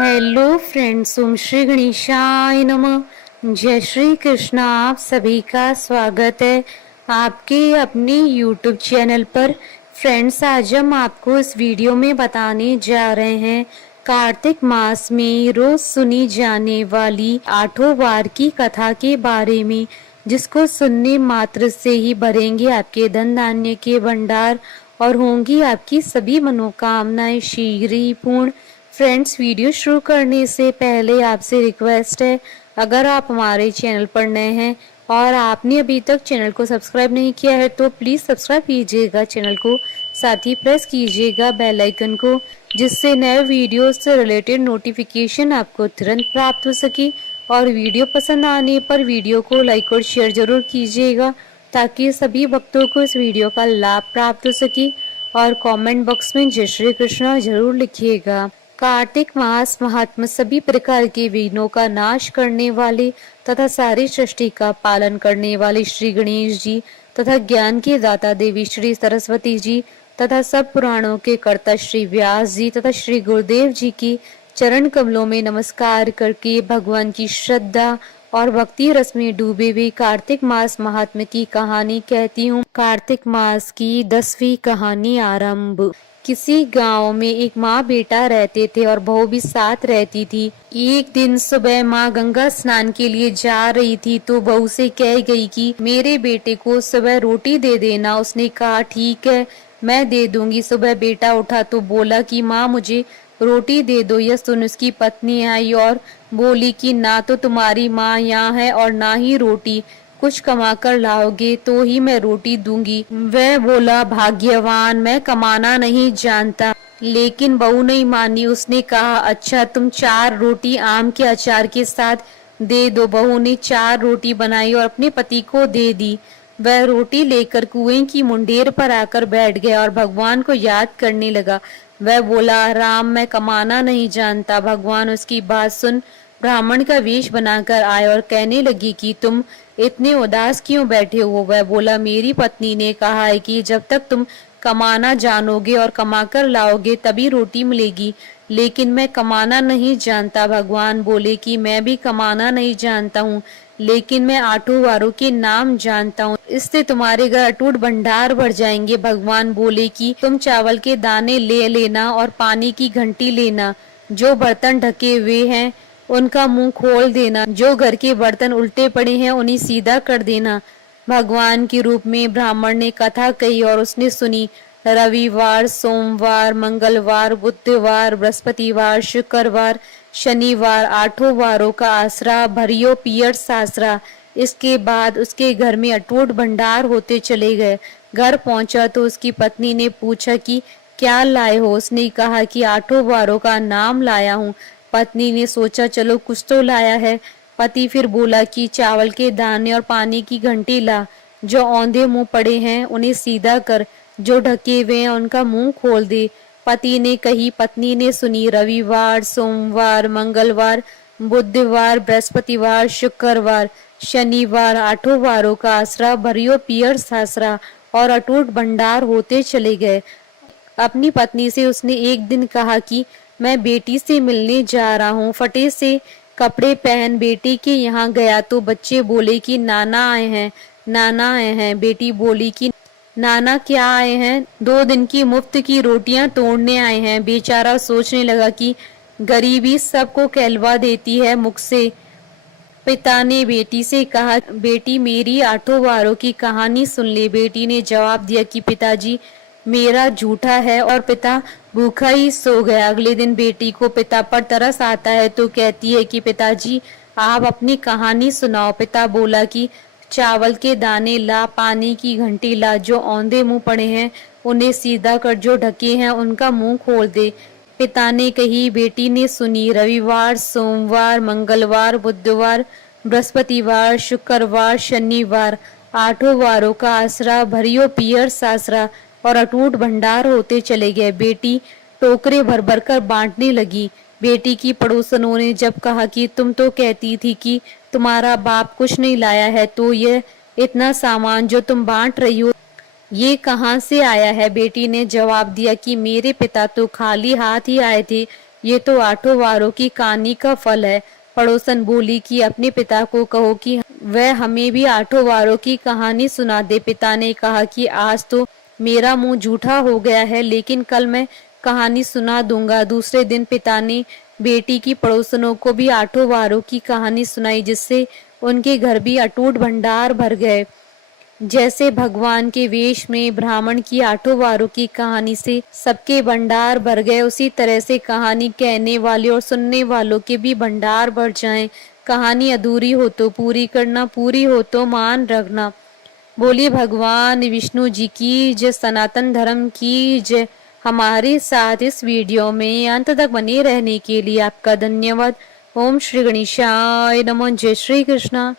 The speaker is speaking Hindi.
हेलो फ्रेंड्स, ओम श्री गणेशाय नमः। जय श्री कृष्णा। आप सभी का स्वागत है आपके अपने यूट्यूब चैनल पर। फ्रेंड्स, आज हम आपको इस वीडियो में बताने जा रहे हैं कार्तिक मास में रोज सुनी जाने वाली 8 वार की कथा के बारे में, जिसको सुनने मात्र से ही भरेंगे आपके धन धान्य के भंडार और होंगी आपकी सभी मनोकामनाएं शीघ्र ही पूर्ण। फ्रेंड्स, वीडियो शुरू करने से पहले आपसे रिक्वेस्ट है, अगर आप हमारे चैनल पर नए हैं और आपने अभी तक चैनल को सब्सक्राइब नहीं किया है तो प्लीज़ सब्सक्राइब कीजिएगा चैनल को, साथ ही प्रेस कीजिएगा बेल आइकन को, जिससे नए वीडियो से रिलेटेड नोटिफिकेशन आपको तुरंत प्राप्त हो सके। और वीडियो पसंद आने पर वीडियो को लाइक और शेयर जरूर कीजिएगा, ताकि सभी भक्तों को इस वीडियो का लाभ प्राप्त हो सके। और कमेंट बॉक्स में जय श्री कृष्णा जरूर लिखिएगा। कार्तिक मास महात्मा सभी प्रकार के विघ्नों का नाश करने वाले तथा सारी सृष्टि का पालन करने वाले श्री गणेश जी तथा ज्ञान के दाता देवी श्री सरस्वती जी तथा सब पुराणों के कर्ता श्री व्यास जी तथा श्री गुरुदेव जी की चरण कमलों में नमस्कार करके भगवान की श्रद्धा और भक्ति रस में डूबे हुए कार्तिक मास महात्मा की कहानी कहती हूँ। कार्तिक मास की 10वीं कहानी आरंभ। किसी गांव में एक माँ बेटा रहते थे और बहू भी साथ रहती थी। एक दिन सुबह माँ गंगा स्नान के लिए जा रही थी तो बहू से कह गई कि मेरे बेटे को सुबह रोटी दे देना। उसने कहा ठीक है, मैं दे दूंगी। सुबह बेटा उठा तो बोला कि माँ मुझे रोटी दे दो। यह सुन उसकी पत्नी आई और बोली कि ना तो तुम्हारी माँ यहाँ है और ना ही रोटी, कुछ कमा कर लाओगे तो ही मैं रोटी दूंगी। वह बोला भाग्यवान, मैं कमाना नहीं जानता। लेकिन बहू नहीं मानी। उसने कहा अच्छा, तुम 4 रोटी आम के अचार के साथ दे दो। बहू ने 4 रोटी बनाई और अपने पति को दे दी। वह रोटी लेकर कुएं की मुंडेर पर आकर बैठ गया और भगवान को याद करने लगा। वह बोला राम, मैं कमाना नहीं जानता। भगवान उसकी बात सुन ब्राह्मण का वेश बनाकर आए और कहने लगी कि तुम इतने उदास क्यों बैठे हो। वह बोला मेरी पत्नी ने कहा है कि जब तक तुम कमाना जानोगे और कमाकर लाओगे तभी रोटी मिलेगी, लेकिन मैं कमाना नहीं जानता। भगवान बोले कि मैं भी कमाना नहीं जानता हूँ, लेकिन मैं 8 वारों के नाम जानता हूँ, इससे तुम्हारे घर अटूट भंडार भर जाएंगे। भगवान बोले कि तुम चावल के दाने ले लेना और पानी की घंटी लेना। जो बर्तन ढके हुए हैं उनका मुंह खोल देना। जो घर के बर्तन उल्टे पड़े हैं उन्हें सीधा कर देना। भगवान के रूप में ब्राह्मण ने कथा कही और उसने सुनी। रविवार, सोमवार, मंगलवार, बुधवार, बृहस्पतिवार, शुक्रवार, शनिवार 8 वारों का आसरा भरियो पियर सासरा। इसके बाद उसके घर में अटूट भंडार होते चले गए। घर पहुंचा तो उसकी पत्नी ने पूछा कि क्या लाए हो। उसने कहा कि 8 वारों का नाम लाया हूँ। पत्नी ने सोचा चलो कुछ तो लाया है। पति फिर बोला कि चावल के दाने और पानी की घंटी ला। जो औंधे मुंह पड़े हैं उन्हें सीधा कर, जो ढके हुए हैं उनका मुंह खोल दे। पति ने कही, पत्नी ने सुनी। रविवार, सोमवार, मंगलवार, बुधवार, बृहस्पतिवार, शुक्रवार, शनिवार 8 वारों का आसरा भरियो पियर सासरा और अटूट भंडार होते चले गए। अपनी पत्नी से उसने एक दिन कहा कि मैं बेटी से मिलने जा रहा हूँ। फटे से कपड़े पहन बेटी के यहाँ गया तो बच्चे बोले कि नाना आए हैं, नाना आए हैं। बेटी बोली कि नाना क्या आए हैं? 2 दिन की मुफ्त की रोटियां तोड़ने आए हैं। बेचारा सोचने लगा कि गरीबी सबको कहलवा देती है मुख से। पिता ने बेटी से कहा बेटी मेरी 8 वारों की कहानी सुन ले। बेटी ने जवाब दिया कि पिताजी मेरा झूठा है, और पिता भूखा ही सो गया। अगले दिन बेटी को पिता पर तरस आता है तो कहती है कि पिताजी आप अपनी कहानी सुनाओ। पिता बोला कि चावल के दाने ला, पानी की घंटी ला। जो औंधे मुंह पड़े हैं उन्हें सीधा कर, जो ढके हैं उनका मुंह खोल दे। पिता ने कही, बेटी ने सुनी। रविवार, सोमवार, मंगलवार, बुधवार, बृहस्पतिवार, शुक्रवार, शनिवार 8 वारों का आसरा भरियो पियर सासरा और अटूट भंडार होते चले गए। बेटी टोकरे भर भर कर बांटने लगी। बेटी की पड़ोसनों ने जब कहा कि तुम तो कहती थी कि तुम्हारा बाप कुछ नहीं लाया है, तो ये इतना सामान जो तुम बांट रही हो ये कहाँ से आया है? बेटी ने जवाब दिया कि मेरे पिता तो खाली हाथ ही आए थे, ये तो आठों वारों की कहानी का फल है। पड़ोसन बोली कि अपने पिता को कहो कि वह हमें भी आठों वारों की कहानी सुना दे। पिता ने कहा कि आज तो मेरा मुंह झूठा हो गया है, लेकिन कल मैं कहानी सुना दूंगा। दूसरे दिन पिता ने बेटी की पड़ोसनों को भी आठों वारों की कहानी सुनाई, जिससे उनके घर भी अटूट भंडार भर गए। जैसे भगवान के वेश में ब्राह्मण की आठों वारों की कहानी से सबके भंडार भर गए, उसी तरह से कहानी कहने वाले और सुनने वालों के भी भंडार भर जाएं। कहानी अधूरी हो तो पूरी करना, पूरी हो तो मान रखना। बोलिए भगवान विष्णु जी की जय, सनातन धर्म की जय। हमारे साथ इस वीडियो में अंत तक बने रहने के लिए आपका धन्यवाद। ओम श्री गणेशाय नमः। जय श्री कृष्णा।